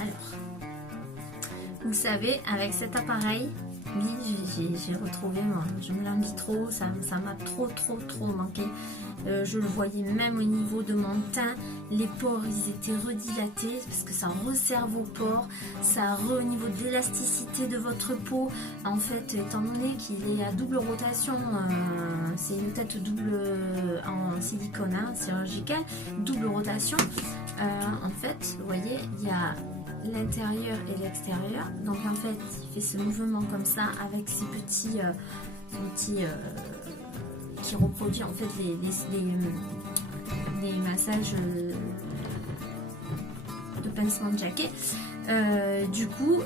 Alors, vous savez, avec cet appareil, j'ai retrouvé, moi, je me l'envie trop, ça m'a trop manqué. Je le voyais même au niveau de mon teint, les pores ils étaient redilatés parce que ça resserre vos pores, ça au niveau de l'élasticité de votre peau. En fait, étant donné qu'il est à double rotation, c'est une tête double en silicone chirurgical, double rotation. En fait, vous voyez, il y a l'intérieur et l'extérieur. Donc en fait, il fait ce mouvement comme ça avec ces petits qui reproduit en fait les massages de pincement de jaquet. Du coup,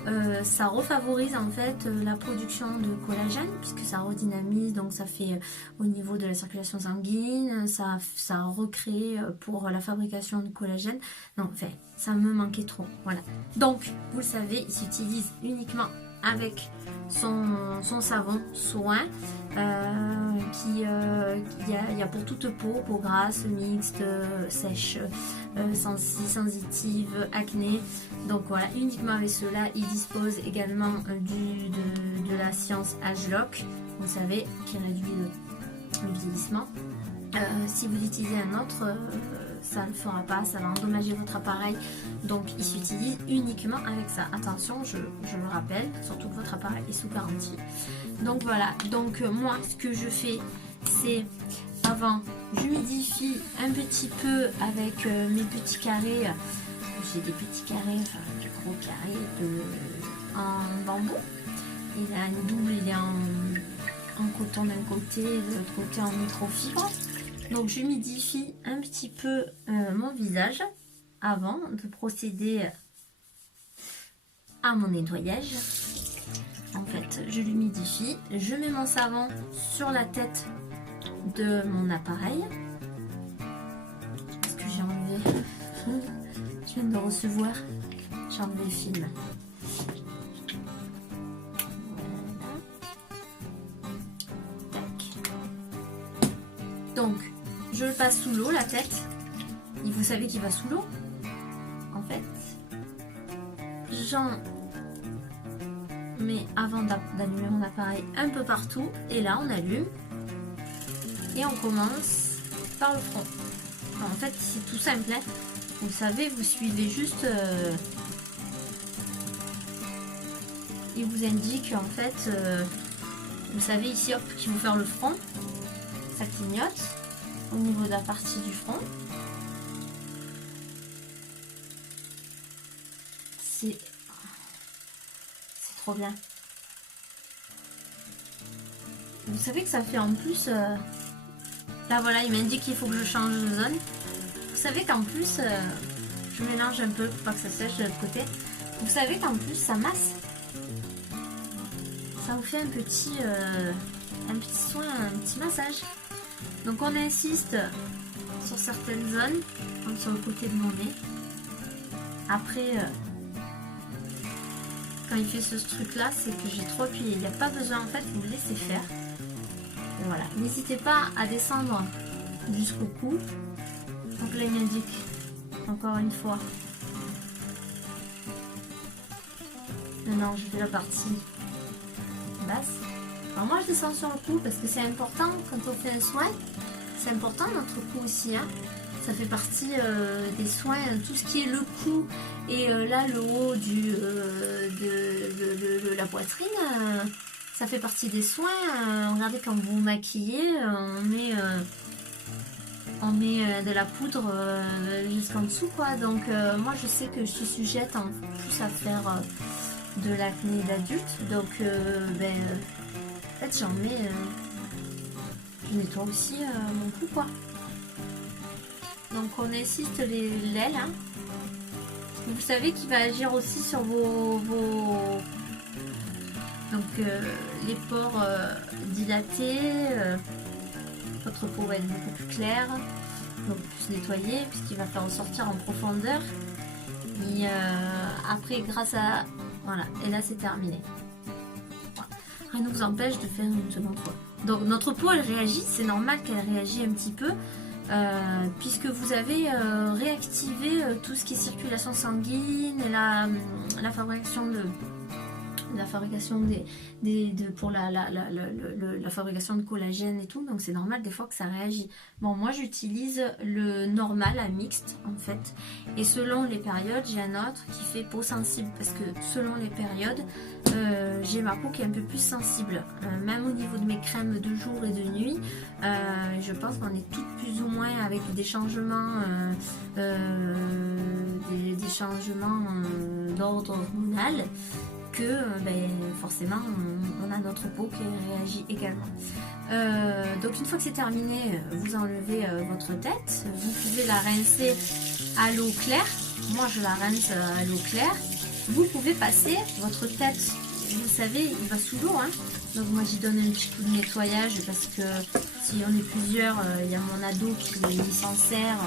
ça refavorise en fait la production de collagène puisque ça redynamise, donc ça fait au niveau de la circulation sanguine, ça recrée pour la fabrication de collagène. Donc, enfin, ça me manquait trop. Voilà. Donc, vous le savez, il s'utilise uniquement avec son savon soin il y a pour toute peau grasse, mixte, sèche, sensitive, acné. Donc voilà, uniquement avec cela, il dispose également de la science Agelock, vous savez, qui réduit le vieillissement. Si vous utilisez un autre, ça ne le fera pas, ça va endommager votre appareil. Donc il s'utilise uniquement avec ça. Attention, je le rappelle, surtout que votre appareil est sous garantie. Donc voilà, donc moi ce que je fais, c'est avant, j'humidifie un petit peu avec mes petits carrés. J'ai des petits carrés, enfin des gros carrés en bambou. Il a une double, il est en coton d'un côté, de l'autre côté en microfibre. Donc j'humidifie un petit peu mon visage avant de procéder à mon nettoyage. En fait, je l'humidifie, je mets mon savon sur la tête de mon appareil. Parce que j'ai enlevé, je viens de le recevoir, j'ai enlevé le film. Donc, je le passe sous l'eau, la tête. Et vous savez qu'il va sous l'eau. En fait, j'en mets avant d'allumer mon appareil un peu partout. Et là, on allume. Et on commence par le front. En fait, c'est tout simple. Hein. Vous savez, vous suivez juste... il vous indique, en fait... vous savez, ici, hop, qu'il faut faire le front. Ça clignote au niveau de la partie du front. C'est trop bien. Vous savez que ça fait en plus... là voilà, il m'indique qu'il faut que je change de zone. Vous savez qu'en plus, je mélange un peu pour pas que ça sèche de l'autre côté. Vous savez qu'en plus, ça masse. Ça vous fait un petit soin, un petit massage. Donc on insiste sur certaines zones, comme sur le côté de mon nez. Après, quand il fait ce truc là, c'est que j'ai trop appuyé. Il n'y a pas besoin, en fait, vous le laissez faire. Et voilà. N'hésitez pas à descendre jusqu'au cou. Donc là il m'indique, encore une fois. Maintenant je fais la partie basse. Alors moi je descends sur le cou parce que c'est important quand on fait un soin. C'est important notre cou aussi. Hein. Ça fait partie des soins, tout ce qui est le cou et là le haut de la poitrine. Ça fait partie des soins. Regardez quand vous vous maquillez, on met de la poudre jusqu'en dessous quoi. Donc moi je sais que je suis sujette en plus à faire de l'acné d'adulte. Donc en fait j'en mets, je nettoie aussi mon cou quoi. Donc on insiste l'aile. Hein. Vous savez qu'il va agir aussi sur donc les pores dilatés. Votre peau va être beaucoup plus claire, donc plus nettoyée puisqu'il va faire ressortir en profondeur. Et après grâce à... Voilà, et là c'est terminé. Rien ne vous empêche de faire une seconde fois. Donc notre peau elle réagit, c'est normal qu'elle réagisse un petit peu. puisque vous avez réactivé tout ce qui est circulation sanguine et la fabrication pour la fabrication de collagène et tout, donc c'est normal des fois que ça réagit. Bon, moi j'utilise le normal à mixte en fait, et selon les périodes j'ai un autre qui fait peau sensible, parce que selon les périodes j'ai ma peau qui est un peu plus sensible, même au niveau de mes crèmes de jour et de nuit. Je pense qu'on est toutes plus ou moins avec des changements des changements d'ordre hormonal, que forcément on a notre peau qui réagit également. Donc une fois que c'est terminé, vous enlevez votre tête, vous pouvez la rincer à l'eau claire. Moi je la rince à l'eau claire. Vous pouvez passer votre tête, vous savez, il va sous l'eau, hein. Donc moi j'y donne un petit coup de nettoyage, parce que si on est plusieurs, il y a mon ado qui s'en sert.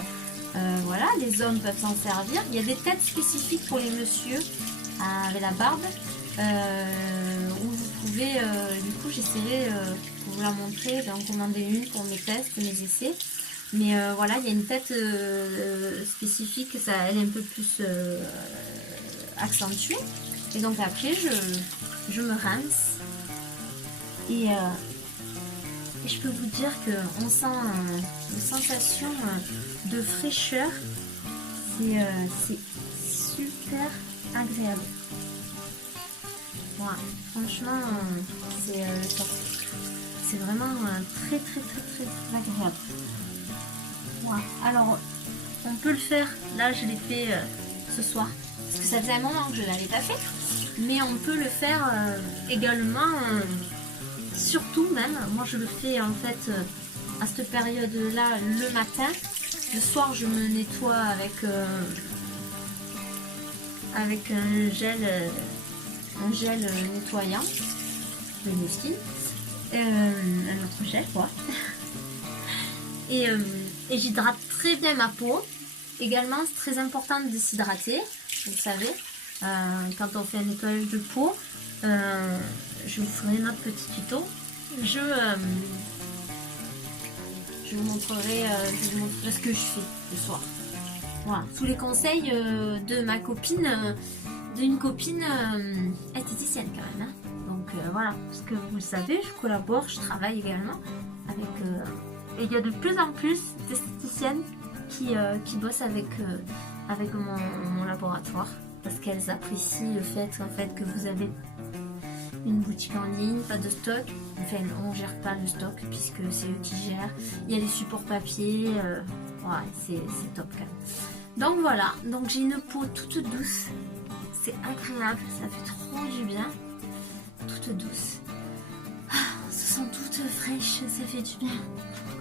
Voilà, les hommes peuvent s'en servir. Il y a des têtes spécifiques pour les messieurs avec la barbe, où vous pouvez, du coup j'essaierai pour vous la montrer, d'en commander une pour mes tests, mes essais. Mais voilà, il y a une tête spécifique, ça, elle est un peu plus accentuée. Et donc après je me rince, et je peux vous dire qu'on sent une sensation de fraîcheur, c'est super agréable. Voilà, franchement c'est top. C'est vraiment très agréable. Voilà. Alors on peut le faire, là je l'ai fait ce soir parce que ça faisait un moment que je ne l'avais pas fait, mais on peut le faire également, surtout même, moi je le fais en fait à cette période là le matin. Le soir je me nettoie avec un gel nettoyant, le New Skin, un autre gel quoi. Et j'hydrate très bien ma peau. Également, c'est très important de s'hydrater, vous savez, quand on fait un nettoyage de peau. Je vous ferai un autre petit tuto. Je vous montrerai ce que je fais le soir. Voilà, sous les conseils de ma copine, d'une copine esthéticienne quand même, hein. Donc voilà, parce que vous le savez, je collabore, je travaille également avec... et il y a de plus en plus d'esthéticiennes qui bossent avec mon laboratoire, parce qu'elles apprécient le fait en fait que vous avez une boutique en ligne, pas de stock. Enfin, on ne gère pas le stock puisque c'est eux qui gèrent. Il y a les supports papier, ouais, c'est top quand même. Donc voilà, donc j'ai une peau toute douce, c'est agréable, ça fait trop du bien, toute douce. On se sent toute fraîche, ça fait du bien.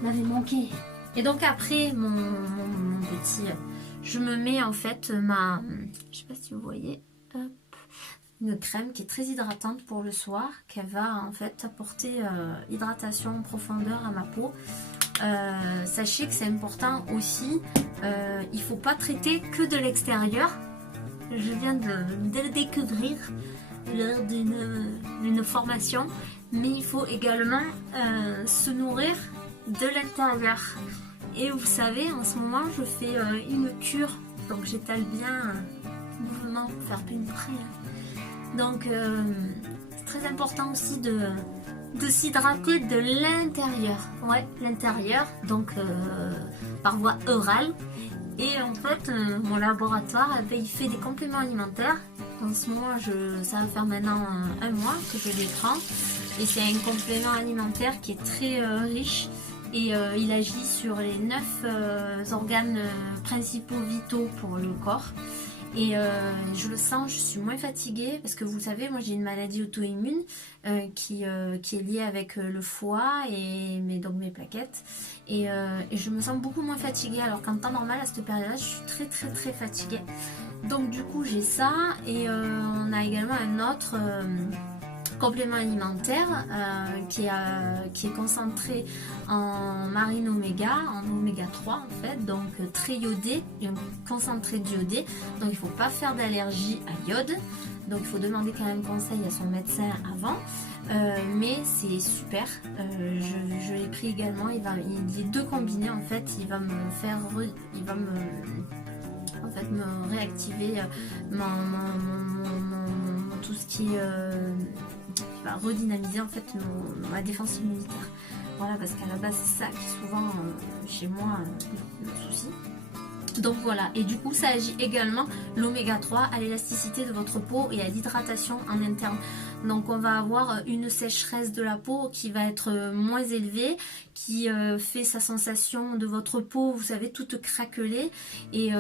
On m'avait manqué. Et donc après mon petit, je me mets en fait je sais pas si vous voyez, hop, une crème qui est très hydratante pour le soir, qui va en fait apporter hydratation en profondeur à ma peau. Sachez que c'est important aussi, il faut pas traiter que de l'extérieur. Je viens de le découvrir lors d'une formation, mais il faut également se nourrir de l'intérieur. Et vous savez, en ce moment je fais une cure, donc j'étale bien mouvement pour faire pénétrer. Donc c'est très important aussi de s'hydrater de l'intérieur. Ouais, l'intérieur, donc par voie orale. Et en fait, mon laboratoire, il fait des compléments alimentaires. En ce moment, ça va faire maintenant un mois que je les prends. Et c'est un complément alimentaire qui est très riche. Et il agit sur les 9 organes principaux vitaux pour le corps. Et je le sens, je suis moins fatiguée parce que vous le savez, moi j'ai une maladie auto-immune qui est liée avec le foie et donc mes plaquettes. Et je me sens beaucoup moins fatiguée, alors qu'en temps normal à cette période-là, je suis très fatiguée. Donc du coup j'ai ça, et on a également un autre complément alimentaire qui est concentré en marine oméga, en oméga 3 en fait, donc très iodé, concentré d'iodé, donc il ne faut pas faire d'allergie à l'iode, donc il faut demander quand même conseil à son médecin avant, mais c'est super, je l'ai pris également, les deux combinés en fait, il va me réactiver tout ce qui va redynamiser en fait ma défense immunitaire. Voilà, parce qu'à la base c'est ça qui est souvent chez moi le souci. Donc voilà, et du coup ça agit également l'oméga 3 à l'élasticité de votre peau et à l'hydratation en interne. Donc on va avoir une sécheresse de la peau qui va être moins élevée, qui fait sa sensation de votre peau, vous savez, toute craquelée. Et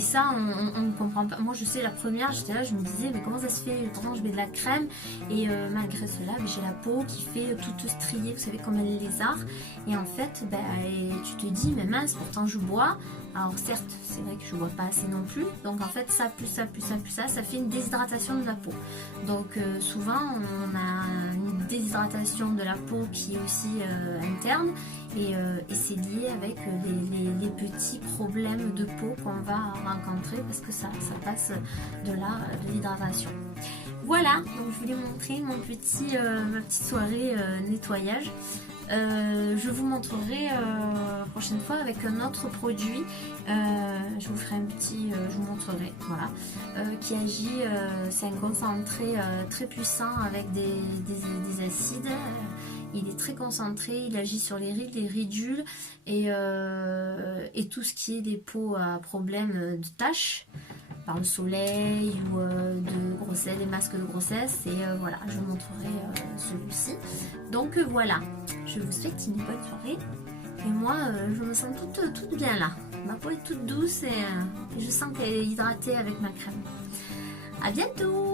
ça, on ne comprend pas. Moi je sais, la première, j'étais là, je me disais, mais comment ça se fait? Pourtant je mets de la crème et malgré cela, j'ai la peau qui fait toute striée, vous savez, comme un lézard. Et en fait, tu te dis, mais mince, pourtant je bois. Alors certes, c'est vrai que je ne bois pas assez non plus, donc en fait ça plus ça plus ça plus ça fait une déshydratation de la peau. Donc souvent on a une déshydratation de la peau qui est aussi interne et c'est lié avec les petits problèmes de peau qu'on va rencontrer parce que ça passe de l'hydratation. Voilà, donc je voulais montrer ma petite soirée nettoyage. Je vous montrerai prochaine fois avec un autre produit. Je vous ferai je vous montrerai, voilà, qui agit, c'est un concentré très puissant avec des acides. Il est très concentré, il agit sur les rides, les ridules et tout ce qui est des peaux à problème de taches par le soleil ou de grossesse, des masques de grossesse, et voilà, je vous montrerai celui-ci. Donc voilà, je vous souhaite une bonne soirée et moi je me sens toute bien là, ma peau est toute douce et je sens qu'elle est hydratée avec ma crème. À bientôt.